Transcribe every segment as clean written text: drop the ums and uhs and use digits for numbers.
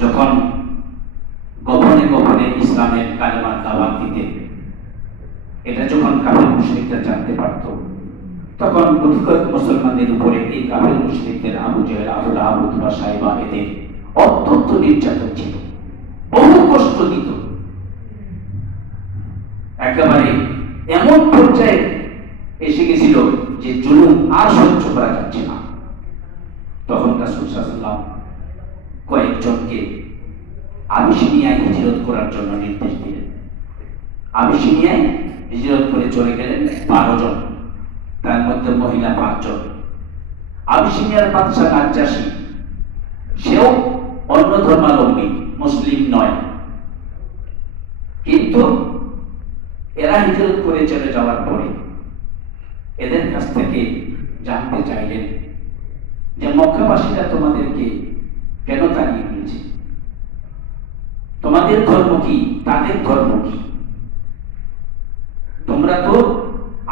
যখন গোপনে গোপনে ইসলামের কালেমার দাওয়াত দিতে, এটা যখন কাফের মুশরিকরা জানতে পারত, তখন অধিকত মুসলমানদের উপরে এই কাফের মুশরিকদের আবু জেহেল, আবু লাহাব, উতবা, সাইবা এদের অত্যন্ত নির্যাতন ছিল, বহু কষ্ট দিত। একেবারে এমন পর্যায়ে এসে গেছিল যে জুলুম আর সহ্য করা যাচ্ছে না। তখন রাসূল সাল্লাল্লাহু আলাইহি ওয়াসাল্লাম কয়েকজনকে আবিসিনিয়ায় হিজরত করার জন্য নির্দেশ দিলেন। আবিসিনিয়ায় হিজরত করে চলে গেলেন 12 জন, তার মধ্যে মহিলা 5 জন। আবিসিনিয়ার বাদশা নাজ্জাশী, সেও অন্য ধর্মাবলম্বী, মুসলিম নয়, কিন্তু এরা হিজরত করে চলে যাওয়ার পরে এদের কাছ থেকে জানতে চাইলেন যে মক্কাবাসীরা তোমাদেরকে কেন তাড়িয়ে দিয়েছে, তোমাদের ধর্ম কি, তাদের ধর্ম কি? তোমরা তো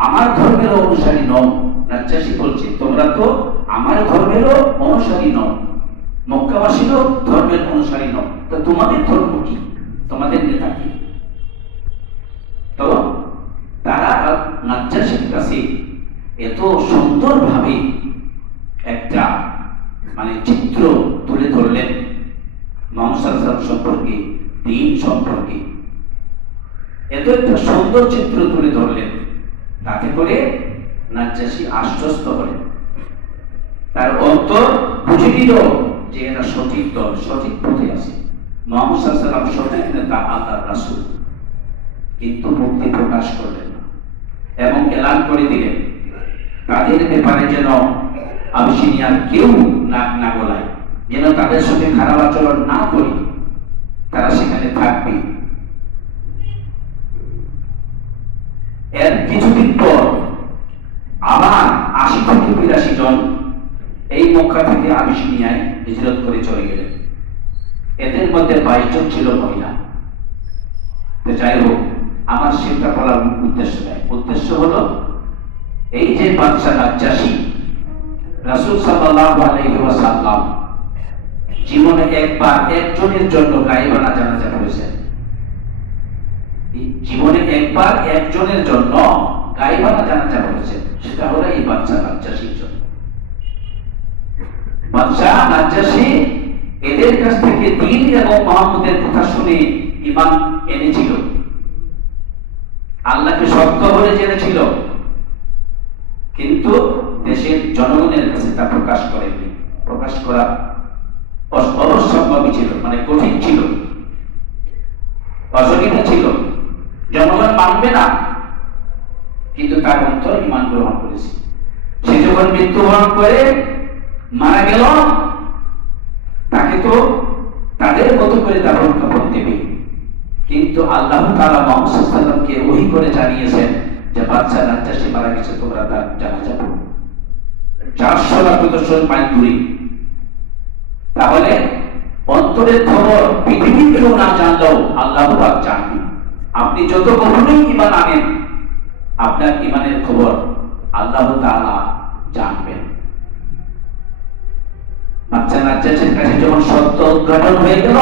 আমার ধর্মের অনুসারী নও। নাজ্জাশী বলছে, তোমরা তো আমার ধর্মেরও অনুসারী নও, মক্কাবাসীরও ধর্মের অনুসারী নও, তো তোমাদের ধর্ম কি, তোমাদের নেতা কি? তো তারা নাজ্জাশীর কাছে এত সুন্দরভাবে একটা চিত্র তুলে ধরলেন মুহাম্মদ সাল্লাল্লাহু আলাইহি ওয়াসাল্লাম সম্পর্কে, দ্বীন সম্পর্কে এত একটা সুন্দর চিত্র তুলে ধরলেন, তাতে করে নাজ্জাশী আশ্বস্ত হলেন। তার অন্তর বুঝে দিল যে এরা সঠিক দল, সঠিক পথে আছে, মুহাম্মদ সাল্লাল্লাহু আলাইহি ওয়াসাল্লাম সঠিক নেতা, আল্লাহর রাসূল। কিন্তু মুক্তি প্রকাশ করলেন না এবং এলান করে দিলেন তাদের ব্যাপারে যেন আবিসিনিয়ার কেউ নাক না গলায়, যেন তাদের সঙ্গে খারাপ আচরণ না করি, তারা সেখানে থাকবে। এর কিছুদিন পর আবার ৮০ থেকে ৮২ জন এই মক্কা থেকে আবিসিনিয়ায় হিজরত করে চলে গেলেন। এদের মধ্যে ২২ জন ছিল মহিলা। তো যাই হোক, আমার সেটা বলার উদ্দেশ্য নেই। উদ্দেশ্য হলো এই যে বাদশা নাজ্জাশী, রাসূল সাল্লাল্লাহু আলাইহি ওয়াসাল্লাম জীবনে একবার একজনের জন্য গায়েবানা জানাজা পড়েছেন। জীবনে একবার একজনের জন্য গায়েবানা জানাজা পড়েছেন, সেটা হলো এই বাদশা নাজ্জাশীর জন্য। বাদশা নাজ্জাশী এদের কাছ থেকে দ্বীন এবং মুহাম্মদের কথা শুনে ঈমান এনেছিল, আল্লাহকে সত্য বলে জেনেছিল, কিন্তু দেশের জনগণের কাছে তা প্রকাশ করেননি। প্রকাশ করা অবশ্যম্ভাবী ছিল, কঠিন ছিল, অসুবিধা ছিল, জনগণ মানবে না, কিন্তু তার অন্তর ঈমান গ্রহণ করেছে। সে যখন মৃত্যুবরণ করে মারা গেল, তাকে তো তাদের মতো করে দাফন কাফন দেবে, কিন্তু আল্লাহ তাআলা মুহাম্মদ সাল্লাল্লাহু আলাইহি ওয়াসাল্লামকে ওহী করে জানিয়েছেন যে বাদশা নাজ্জাশী মারা গেছে, তোমরা তার জানাজা পড়ো 400 লাখ মাইল দূরে। তাহলে অন্তরের খবর পৃথিবীর কেউ না জানলেও আল্লাহ পাক জানবে। আপনি যত কখনোই ঈমান আনেন, আপনার ঈমানের খবর আল্লাহ তাআলা জানবেন। বাদশা নাজ্জাশীর কাছে যখন সত্য উদ্ঘাটন হয়ে গেল,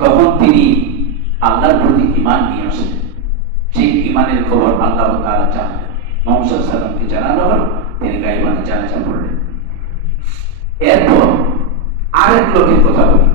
তখন তিনি আল্লাহর প্রতি ঈমান নিয়ে আসলেন। সেই ঈমানের খবর আল্লাহ তাআলা জানলেন, মুহাম্মদ সাল্লাল্লাহু আলাইহি ওয়াসাল্লামকে জানানো হলো, তিনি গায়েবানা জানাজা পড়লেন। এরপর আরেক লোকের কথা বলি।